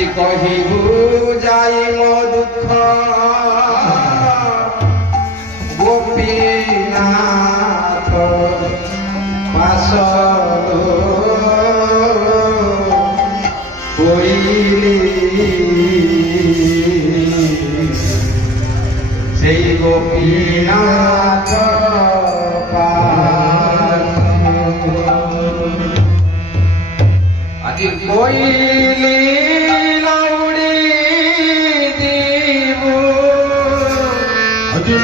আজি কহিবু যাই মো দুঃখ গোপীনাথ পাশলো কইলি সেই গোপীনাথ আজি কইলি লাউড়ি দিব আজি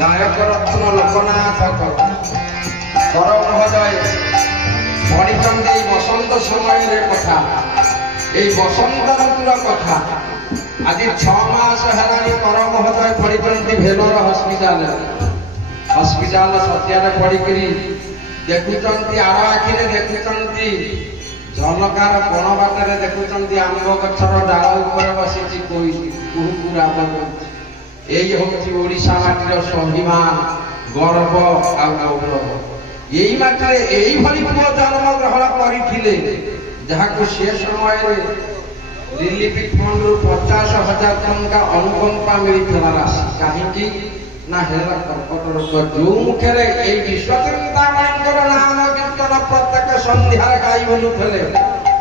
গায়ক রত্ন লোকনাথ কর মহোদয় পড়িছন্তি এই বসন্ত সময়ের কথা, এই বসন্ত ঋতুর কথা। আজি 6 মাস হেলানি কর মহোদয় পড়িছন্তি ভেলোর হসপিটাল সজ্জারে পড়িকি দেখুছন্তি, আর আখিরে দেখুছন্তি, ঝলକାର কোণ বাটରେ দেখুছন্তি আম্ব গছর ডাল উপরে বসিছি কুহুকুরা বলুছি। এই হচ্ছে ওড়িশা মাটির স্বাভিমান, গর্ব আর গৌরব। এই মাটিরে এইভাবে পুଅ জন্মগ্রহণ করিଥିଲେ যাহাକୁ সে সময়ের রিলিফ ফন্ডରୁ 50,000 ଟଙ୍କା ଅନୁକମ୍ପା ମିଳିଥିଲା ରାଶି। କାହିଁକି ନା ହେଲା କର୍କଟ ରୋଗ, ଯୋଉ ମୁଖରେ ଏଇ ବିଶ୍ୱଚିନ୍ତାମଣିଙ୍କର ନାମ କୀର୍ତ୍ତନ ପ୍ରତ୍ୟେକ ସନ୍ଧ୍ୟାରେ ଗାଇ ବୋଲୁଥିଲେ,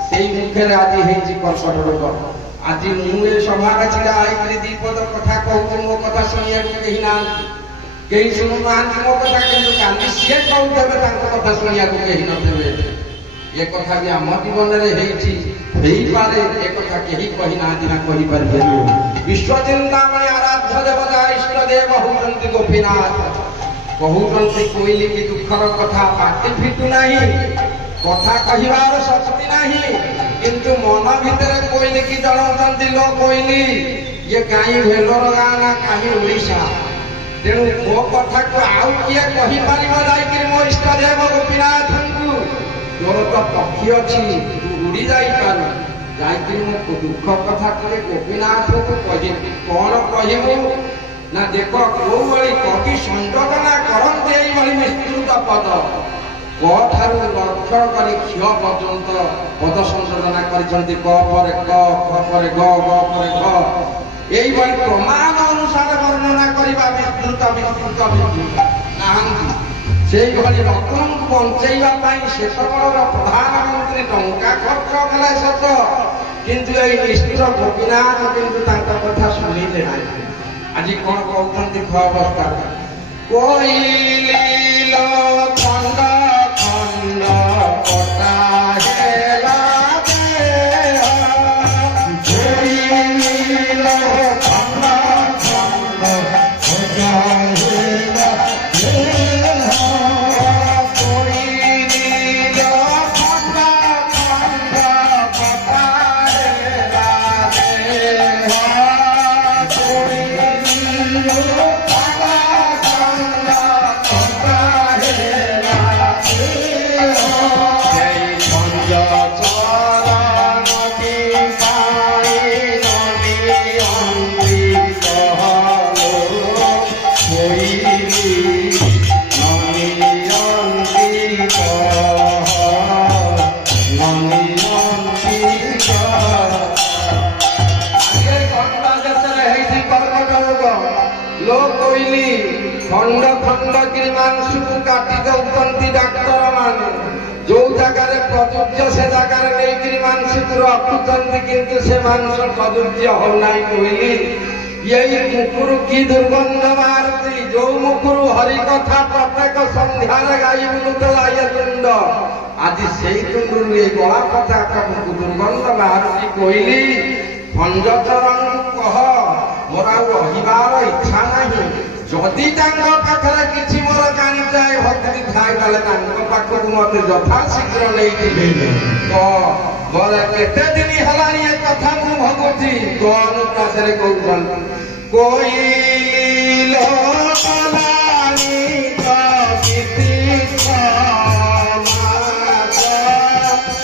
ସେଇ ମୁଖରେ ଆଜି ହେଇଛି କର୍କଟ ରୋଗ। আজি ମୁଁ ଏ ସଭାରେ ଛିଡ଼ା ହେଇକରି ଦି ପଦ କଥା କହୁଛି, ମୋ କଥା ଶୁଣିବାକୁ କେହି ନାହାନ୍ତି, କେହି ଶୁଣୁନାହାନ୍ତି ମୋ କଥା, କିନ୍ତୁ କାଲି ସିଏ କହୁଥିବେ ତାଙ୍କ କଥା ଶୁଣିବାକୁ କେହି ନଥିବେ। ଏ କଥା ବି ଆମ ଜୀବନରେ ହେଇଛି, ହେଇପାରେ, ଏ କଥା କେହି କହିନାହାନ୍ତି ନା କହିପାରିବେ। ବିଶ୍ୱଚିନ୍ତାମଣି ଆରାଧ୍ୟ ଦେବତା ଇଷ୍ଟ ଦେବ ହଉଛନ୍ତି ଗୋପୀନାଥ। କହୁଛନ୍ତି କୋଇଲି କି ଦୁଃଖର କଥା, ପାଟି ଫିଟୁ ନାହିଁ, କଥା କହିବାର ଶକ୍ତି ନାହିଁ, କିନ୍ତୁ ମନ ଭିତରେ କୋଇଲି କି ଜଣାଉଛନ୍ତି ଲୋ କୋଇଲି ଇଏ କାହିଁ ଭେଲୋର ଗାଁ ନା କାହିଁ ଓଡ଼ିଶା। ତେଣୁ ମୋ କଥାକୁ ଆଉ କିଏ କହିପାରିବ ଯାଇକିରି ମୋ ଇଷ୍ଟ ଦେବ ଗୋପୀନାଥଙ୍କୁ? ତୋର ତ ପକ୍ଷୀ ଅଛି, ତୁ ଉଡ଼ି ଯାଇପାରୁ, ଯାଇକିରି ମୋ ଦୁଃଖ କଥା ଟିକେ ଗୋପୀନାଥଙ୍କୁ କହିବି। କଣ କହିବୁ ନା ଦେଖ କୋଉଭଳି କବି ସଂଯୋଜନା କରନ୍ତି ଏଇଭଳି ବିସ୍ତୃତ ପଦ। କ ଠାରୁ ଲକ୍ଷ୍ୟ କରି କ୍ଷୟ ପର୍ଯ୍ୟନ୍ତ ପଦ ସଂଶୋଧନା କରିଛନ୍ତି। କ ପରେ କ, ଖ ପରେ ଗ, ଗ ପରେ ଘ, এইভাবে প্রমাণ অনুসারে বর্ণনা করা বিস্তৃত নাহান্তি। সেইভাবে রত্নଙ୍କୁ বঞ্চাইবা পাই সেতবেଳର প্রধানমন্ত্রী টঙ্কা খরচ কলে সত, কিন্তু এই নিষ্ঠুর গোপীনাথ কিন্তু তাଙ୍କ কথা শুনিলে নাই। আজি কোন কହୁଛନ୍ତି অবস্থা, কোইলিল খন্ড খন্ড কটা হেলা খন্ড খন্ড করে মাংসକୁ কাটি দেଉଛନ୍ତି ডাক্তার মানে। ଯୋଉ ଜାଗାରେ ପ୍ରଯୁଜ୍ୟ ସେ ଜାଗାରେ ନେଇକିରି ମାଂସକୁ ରଖୁଛନ୍ତି, କିନ୍ତୁ ସେ ମାଂସ ପ୍ରଯୁଜ୍ୟ ହଉନାହିଁ। କହିଲି ଏଇ ମୁଖରୁ କି ଦୁର୍ଗନ୍ଧ ବାହାରୁଛି, ଯୋଉ ମୁଖରୁ ହରି କଥା ପ୍ରତ୍ୟେକ ସନ୍ଧ୍ୟାରେ ଗାଇ ବୁଲୁଥିଲା ଇଏ ତୁଣ୍ଡ, ଆଜି ସେଇ ତୁଣ୍ଡରୁ ଏଇ ଗଳା କଥା ଦୁର୍ଗନ୍ଧ ବାହାରୁଛି। କହିଲି ଭଞ୍ଜଚରଣ କହ, ମୋର ଆଉ ରହିବାର ଇଚ୍ଛା ନାହିଁ, যদি ତାଙ୍କ ପାଖରେ କିଛି ମୋର କାଣିଚାଏ ଭକ୍ତି ଥାଏ ତାହେଲେ ତାଙ୍କ ପାଖକୁ ମତେ ଯଥାଶୀଘ୍ର ନେଇଯିବେ। ଗଲେ କେତେ ଦିନ ହେଲାଣି ଏ କଥା ମୁଁ ଭାବୁଛି। ଅନୁପ୍ରାସରେ କହୁଛନ୍ତି କୋଇଲ କଲାଣି ପ୍ରକୃତି ସମାଜ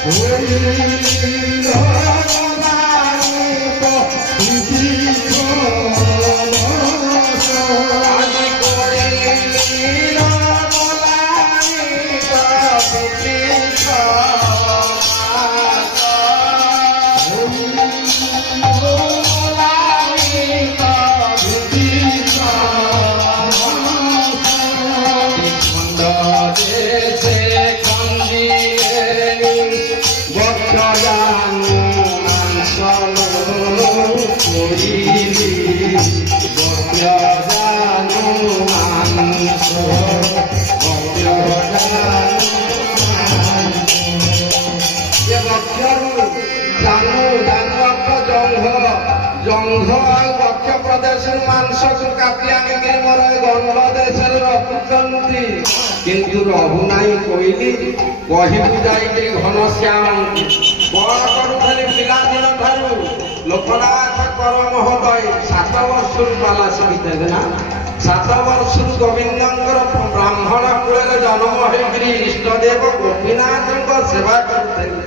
କୋଇଲ କଲାଣି ପ୍ରକୃତି ଜଙ୍ଘ ଆଉ ବକ୍ଷ ପ୍ରଦେଶରୁ ମାଂସକୁ କାଟି ଆଣିକି ମୋର ଗଣ୍ଡ ଦେଶରେ ରଖୁଛନ୍ତି କିନ୍ତୁ ରହୁନାହିଁ କୋଇଲି। କହିବୁ ଯାଇକିରି ଘନଶ୍ୟାମ କଣ କରୁଥିଲି ପିଲାଦିନ ଠାରୁ ଲୋକନାଥ କର ମହୋଦୟ 7 ବର୍ଷରୁ ପାଲା ଶିଖିଥିଲେ ନା। 7 ବର୍ଷରୁ ଗୋବିନ୍ଦଙ୍କର ବ୍ରାହ୍ମଣ କୂଳରେ ଜନ୍ମ ହୋଇକରି ଇଷ୍ଟଦେବ ଗୋପୀନାଥଙ୍କ ସେବା କରୁଥିଲେ।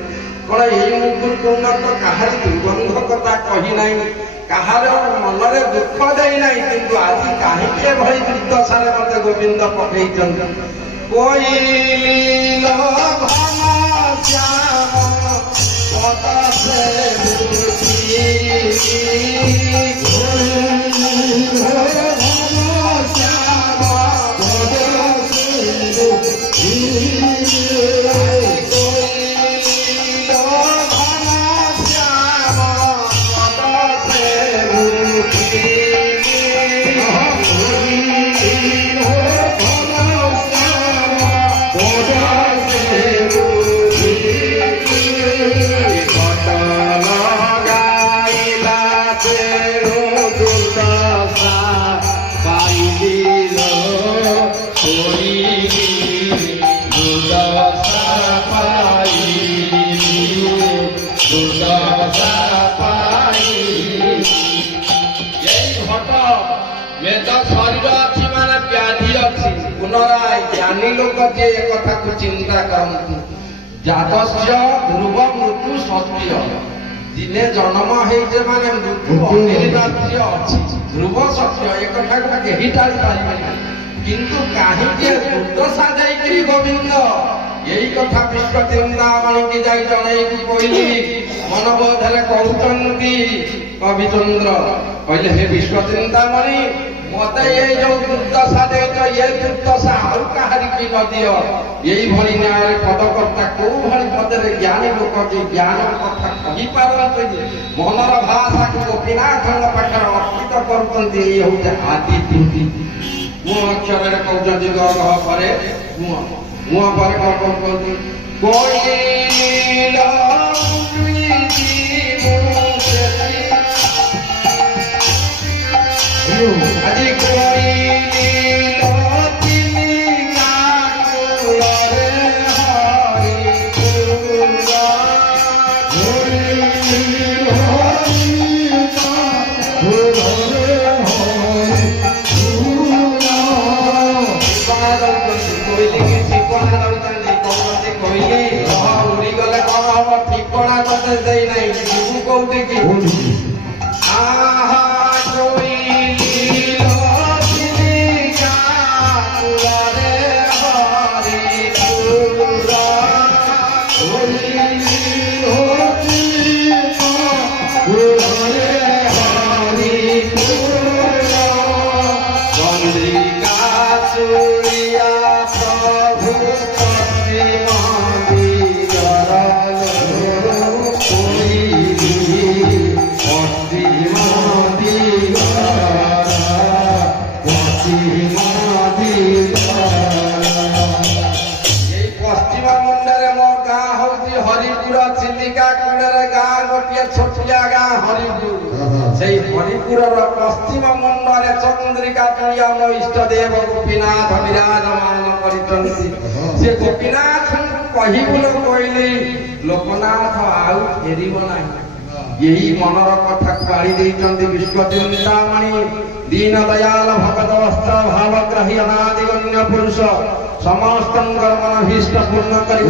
କଣ ଏଇ ମୁହୂର୍ତ୍ତ ତ କାହାରି ଦୁର୍ଗନ୍ଧ କଥା କହି ନାହିଁ, କାହାର ମନରେ ଦୁଃଖ ଦେଇନାହିଁ, କିନ୍ତୁ ଆଜି କାହିଁକି ଏଭଳି ଦୁର୍ଦ୍ଦଶାରେ ମତେ ଗୋବିନ୍ଦ ପକେଇଛନ୍ତି। କୋଇଲ ଘନଶ୍ୟାମ ପଦ ସେବୁଛି ଘନଶ୍ୟାମ ପଦ ସେବୁଛି পুনরায় জ্ঞানী লোক যে একথাকে চিন্তা করন্তু জাতস্য ধ্রুব মৃত্যু সত্য দিনে জন্ম হয়েছে মানে মৃত্যু অনির্বাচ্য ଅଛି ধ্রুব সত্য একথাকে কেহি টাଳି ପାରିবেନି। কিন্তু কাহিଁକି ଦୁର୍ଦ୍ଦଶା ଯାଇକିରି ଗୋବିନ୍ଦ ଏଇ କଥା ବିଶ୍ୱ ଚିନ୍ତାମଣିକି ଯାଇ ଜଣେଇକି କହିଲି। ମନବୋଧରେ କହୁଛନ୍ତି କବିଚନ୍ଦ୍ର କହିଲେ ହେ ବିଶ୍ୱ ଚିନ୍ତାମଣି ମତେ ଏଇ ଯୋଉ ଦୁର୍ଦ୍ଦଶା ଦେଇଛ ଏ ଦୁର୍ଦ୍ଦଶା ଆଉ କାହାରିକି ନ ଦିଅ। ଏଇଭଳି ନ୍ୟାୟରେ ପଦକର୍ତ୍ତା କୋଉ ଭଳି ପଦରେ ଜ୍ଞାନୀ ଲୋକ ଯେ ଜ୍ଞାନ କଥା କହିପାରନ୍ତି ମନର ଭାଷାକୁ ଗୋପୀନାଥଙ୍କ ପାଖରେ ଅର୍ପିତ କରୁଛନ୍ତି। ଏଇ ହଉଛି ଆଦି ତ୍ରୁଟି। ମୁଁ ଅକ୍ଷରରେ କହୁଛନ୍ତି ଗ ପରେ ମୁହଁ ପରେ କଣ କହୁଛନ୍ତି କୋଇଲ ଆଜି କୋଇଲ ଚିଲିକା କୂଳରେ ହରିପୁର କୋଇଲିକି ଠିକଣା ଦଉଛନ୍ତି। କହୁଛନ୍ତି କୋଇଲି ଉଡ଼ିଗଲେ କଣ ହବ ଠିକଣା ତତେ ଦେଇନାହିଁ ଯିବୁ କୋଉଠିକି। ଆହା କୋଇଲ ଚିଲିକା କୂଳରେ ହରିପୁର ଚନ୍ଦ୍ରିକା ସୂରିଆ ପ୍ରଭୁ ହରିପୁର ଚିଲିକା କୂଳରେ ଗାଁ ଗୋଟିଏ ଛୋଟିଆ ଗାଁ ହରିପୁର। সেই হরিপুরর পশ্চিম মন্ডলে চন্দ্রিকা তুলি আম ইষ্টদেব গোপীনাথ বিরাজমান করিছন্তি। সে গোপীনাথ কহিবুল কইলি লোকনাথ আউ ফেরিব নাই। এই মনর কথা কাড়ি ଦେଇଛନ୍ତି ବିଶ୍ୱଚିନ୍ତାମଣି ଦୀନ ଦୟାଲ ଭଗତ ବସ୍ତ୍ର ଭାବଗ୍ରାହୀ ଅନାଦି ଗଣ୍ୟ ପୁରୁଷ ସମସ୍ତଙ୍କର ମନ ଭୀଷ୍ଟ ପୂର୍ଣ୍ଣ କରି